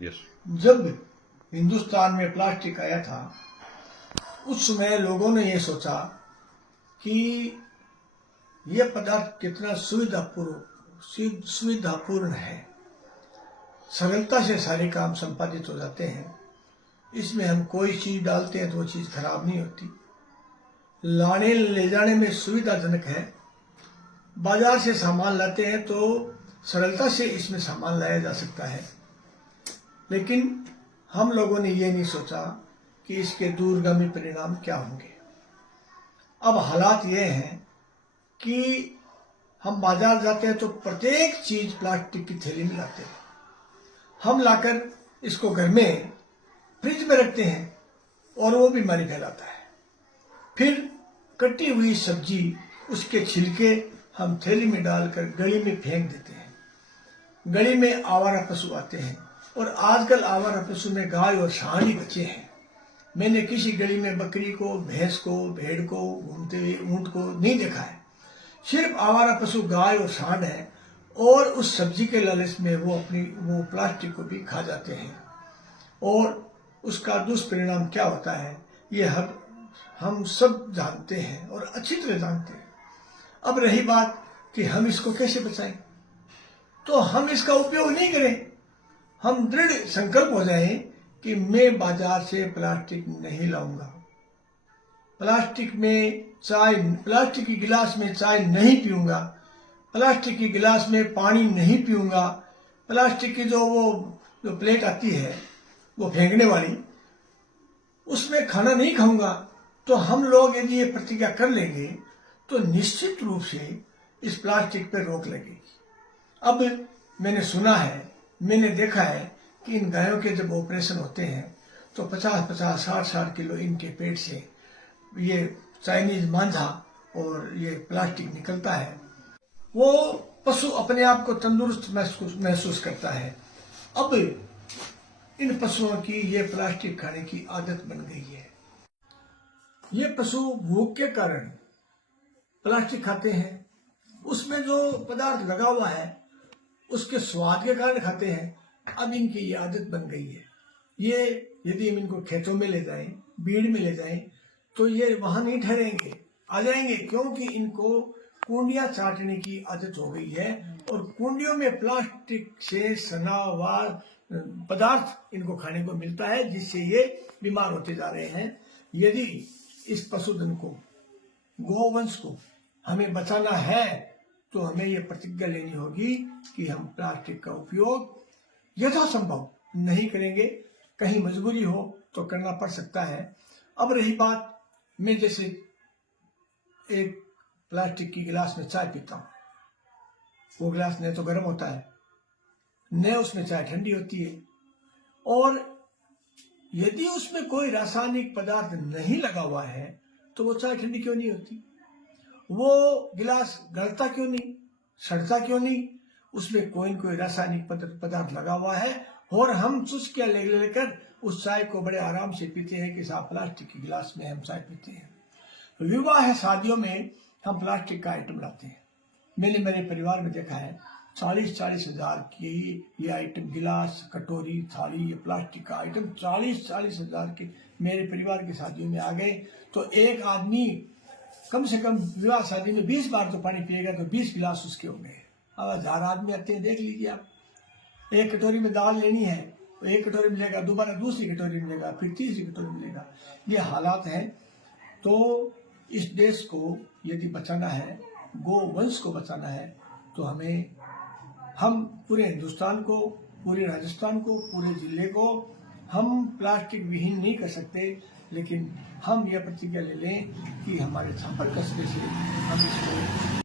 Yes. जब हिंदुस्तान में plastic आया था उस समय लोगों ने ये सोचा कि यह पदार्थ कितना सुविधापूर्ण है, सरलता से सारे काम संपादित हो जाते हैं, इसमें हम कोई चीज डालते हैं तो वो चीज खराब नहीं होती, लाने ले जाने में सुविधाजनक है, बाजार से सामान लाते हैं तो सरलता से इसमें सामान लाया जा सकता है। लेकिन हम लोगों ने ये नहीं सोचा कि इसके दूरगामी परिणाम क्या होंगे। अब हालात ये हैं कि हम बाजार जाते हैं तो प्रत्येक चीज प्लास्टिक की थैली में लाते हैं, हम लाकर इसको घर में फ्रिज में रखते हैं और वो बीमारी फैलाता है। फिर कटी हुई सब्जी, उसके छिलके हम थैली में डालकर गली में फेंक देते हैं। गली में आवारा पशु आते हैं और आजकल आवारा पशु में गाय और सांड ही बचे हैं। मैंने किसी गली में बकरी को, भैंस को, भेड़ को, घूमते हुए ऊंट को नहीं देखा है। सिर्फ आवारा पशु गाय और सांड है और उस सब्जी के लालच में वो प्लास्टिक को भी खा जाते हैं और उसका दुष्परिणाम क्या होता है ये हम सब जानते हैं और अच्छी तरह जानते हैं। अब रही बात कि हम इसको कैसे बचाएं, तो हम इसका उपयोग नहीं करें। हम दृढ़ संकल्प हो जाएं कि मैं बाजार से प्लास्टिक नहीं लाऊंगा, प्लास्टिक की गिलास में चाय नहीं पीऊंगा, प्लास्टिक की गिलास में पानी नहीं पीऊंगा, प्लास्टिक की जो प्लेट आती है वो फेंकने वाली, उसमें खाना नहीं खाऊंगा। तो हम लोग यदि ये प्रतिज्ञा कर लेंगे तो निश्चित रूप से इस प्लास्टिक पर रोक लगेगी। अब मैंने सुना है, मैंने देखा है कि इन गायों के जब ऑपरेशन होते हैं तो 50-50, 60-60 किलो इनके पेट से ये चाइनीज मांझा और ये प्लास्टिक निकलता है। वो पशु अपने आप को तंदुरुस्त महसूस करता है। अब इन पशुओं की ये प्लास्टिक खाने की आदत बन गई है। ये पशु भूख के कारण प्लास्टिक खाते हैं, उसमें जो पदार्थ लगा हुआ है उसके स्वाद के कारण खाते हैं। अब इनकी ये आदत बन गई है। ये यदि हम इनको खेतों में ले जाएं, बीड़ में ले जाएं तो ये वहां नहीं ठहरेंगे, आ जाएंगे, क्योंकि इनको कुंडियां चाटने की आदत हो गई है और कुंडियों में प्लास्टिक से सना हुआ पदार्थ इनको खाने को मिलता है, जिससे ये बीमार होते जा रहे हैं। यदि इस पशुधन को, गोवंश को हमें बचाना है तो हमें ये प्रतिज्ञा लेनी होगी कि हम प्लास्टिक का उपयोग यथासंभव नहीं करेंगे। कहीं मजबूरी हो तो करना पड़ सकता है। अब रही बात, मैं जैसे एक प्लास्टिक की गिलास में चाय पीता हूँ, वो गिलास न तो गर्म होता है न उसमें चाय ठंडी होती है, और यदि उसमें कोई रासायनिक पदार्थ नहीं लगा हुआ है तो वो चाय ठंडी क्यों नहीं होती? वो गिलास गलता क्यों नहीं, सड़ता क्यों नहीं? उसमें कोई न कोई रासायनिक पदार्थ लगा हुआ है और हम चुस्कियां लेकर उस चाय को बड़े आराम से पीते हैं कि साहब प्लास्टिक के गिलास में हम चाय पीते हैं। विवाह शादियों में हम प्लास्टिक का आइटम लाते हैं। मैंने मेरे परिवार में देखा है 40-40 हजार की ये आइटम, गिलास, कटोरी, थाली, ये प्लास्टिक का आइटम 40-40 हजार के मेरे परिवार की शादियों में आ गए। तो एक आदमी कम से कम विवाह शादी में 20 बार तो पानी पिएगा तो 20 गिलास उसके हो गए। अब 1000 आदमी आते हैं, देख लीजिए आप। एक कटोरी में दाल लेनी है तो एक कटोरी मिलेगा, दोबारा दूसरी कटोरी मिलेगा, फिर तीसरी कटोरी मिलेगा। ये हालात हैं। तो इस देश को यदि बचाना है, गोवंश को बचाना है, तो हम पूरे हिंदुस्तान को, पूरे राजस्थान को, पूरे जिले को हम प्लास्टिक विहीन नहीं कर सकते, लेकिन हम यह प्रतिज्ञा ले लें कि हमारे छापर कस्बे से हम इसको